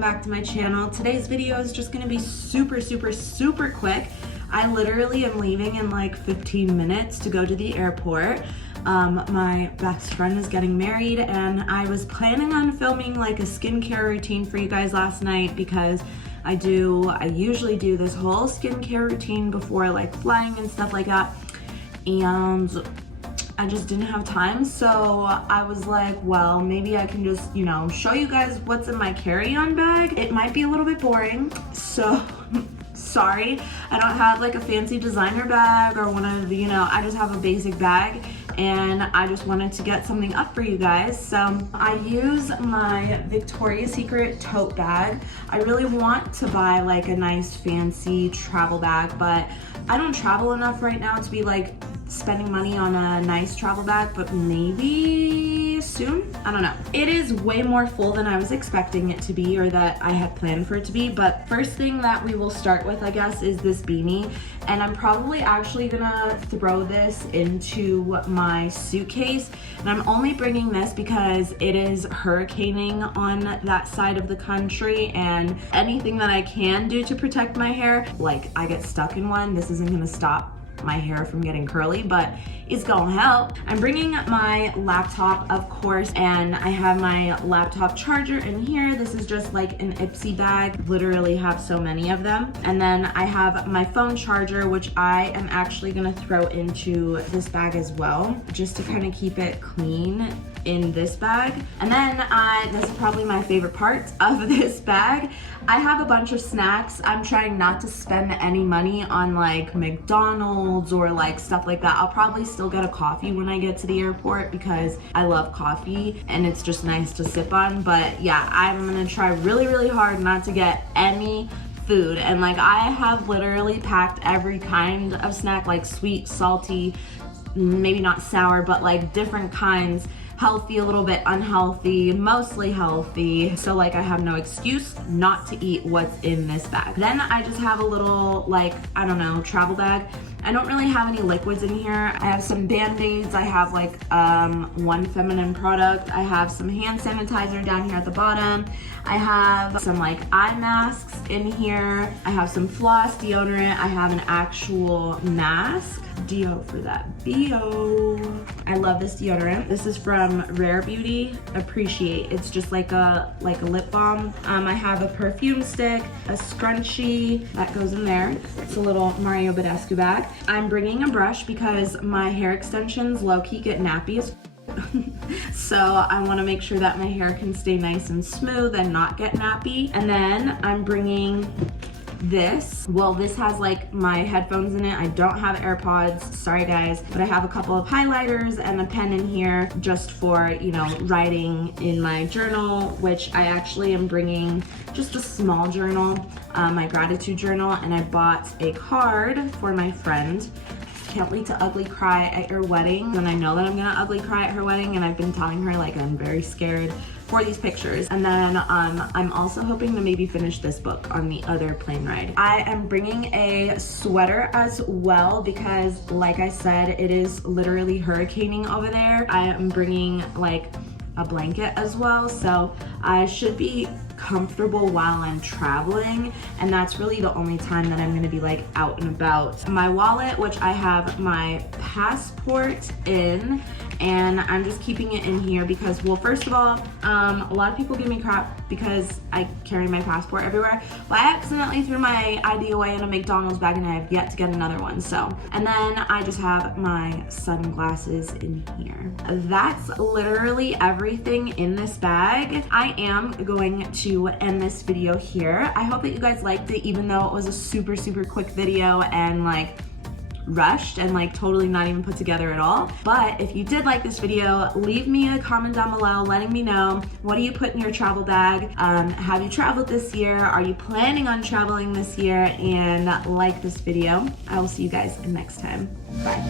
welcome back to my channel. Today's video is just gonna be super quick. I literally am leaving in like 15 minutes to go to the airport. My best friend is getting married and I was planning on filming like a skincare routine for you guys last night because I usually do this whole skincare routine before like flying and stuff like that, and I just didn't have time. So I was like, well, maybe I can just, show you guys what's in my carry-on bag. It might be a little bit boring, so sorry. I don't have like a fancy designer bag or one of the, I just have a basic bag, and I just wanted to get something up for you guys. So I use my Victoria's Secret tote bag. I really want to buy like a nice fancy travel bag, but I don't travel enough right now to be like spending money on a nice travel bag, but maybe soon, I don't know. It is way more full than I was expecting it to be, or that I had planned for it to be. But first thing that we will start with, I guess, is this beanie, and I'm probably actually gonna throw this into my suitcase. And I'm only bringing this because it is hurricaning on that side of the country, and anything that I can do to protect my hair, like I get stuck in one, this isn't gonna stop my hair from getting curly, but it's gonna help. I'm bringing my laptop, of course, and I have my laptop charger in here. This is just like an Ipsy bag, literally have so many of them. And then I have my phone charger, which I am actually gonna throw into this bag as well, just to kind of keep it clean in this bag. And then this is probably my favorite part of this bag. I have a bunch of snacks. I'm trying not to spend any money on like McDonald's or like stuff like that. I'll probably still get a coffee when I get to the airport because I love coffee and it's just nice to sip on. But yeah, I'm gonna try really hard not to get any food. And like I have literally packed every kind of snack, like sweet, salty, maybe not sour, but like different kinds. Healthy, a little bit unhealthy, mostly healthy. So like I have no excuse not to eat what's in this bag. Then I just have a little like, I don't know, travel bag. I don't really have any liquids in here. I have some Band-Aids. I have like one feminine product. I have some hand sanitizer down here at the bottom. I have some like eye masks in here. I have some floss, deodorant. I have an actual mask. Deo for that BO. I love this deodorant. This is from Rare Beauty. Appreciate. It's just like a lip balm. I have a perfume stick, a scrunchie that goes in there. It's a little Mario Badescu bag. I'm bringing a brush because my hair extensions low-key get nappy as so I want to make sure that my hair can stay nice and smooth and not get nappy. And then I'm bringing this. Well, this has like my headphones in it. I don't have AirPods, sorry guys, but I have a couple of highlighters and a pen in here just for, writing in my journal, which I actually am bringing just a small journal, my gratitude journal, and I bought a card for my friend. Can't wait to ugly cry at your wedding. And I know that I'm gonna ugly cry at her wedding, and I've been telling her like I'm very scared for these pictures. And then I'm also hoping to maybe finish this book on the other plane ride. I am bringing a sweater as well because like I said, it is literally hurricaning over there. I am bringing like a blanket as well, so I should be comfortable while I'm traveling, and that's really the only time that I'm gonna be like out and about. My wallet, which I have my passport in, and I'm just keeping it in here because, well, first of all, a lot of people give me crap because I carry my passport everywhere. Well, I accidentally threw my ID away in a McDonald's bag and I have yet to get another one, so. And then I just have my sunglasses in here. That's literally everything in this bag. I am going to end this video here. I hope that you guys liked it, even though it was a super quick video and like rushed and like totally not even put together at all. But if you did like this video, leave me a comment down below letting me know, what do you put in your travel bag? Have you traveled this year? Are you planning on traveling this year? And like this video. I will see you guys next time. Bye.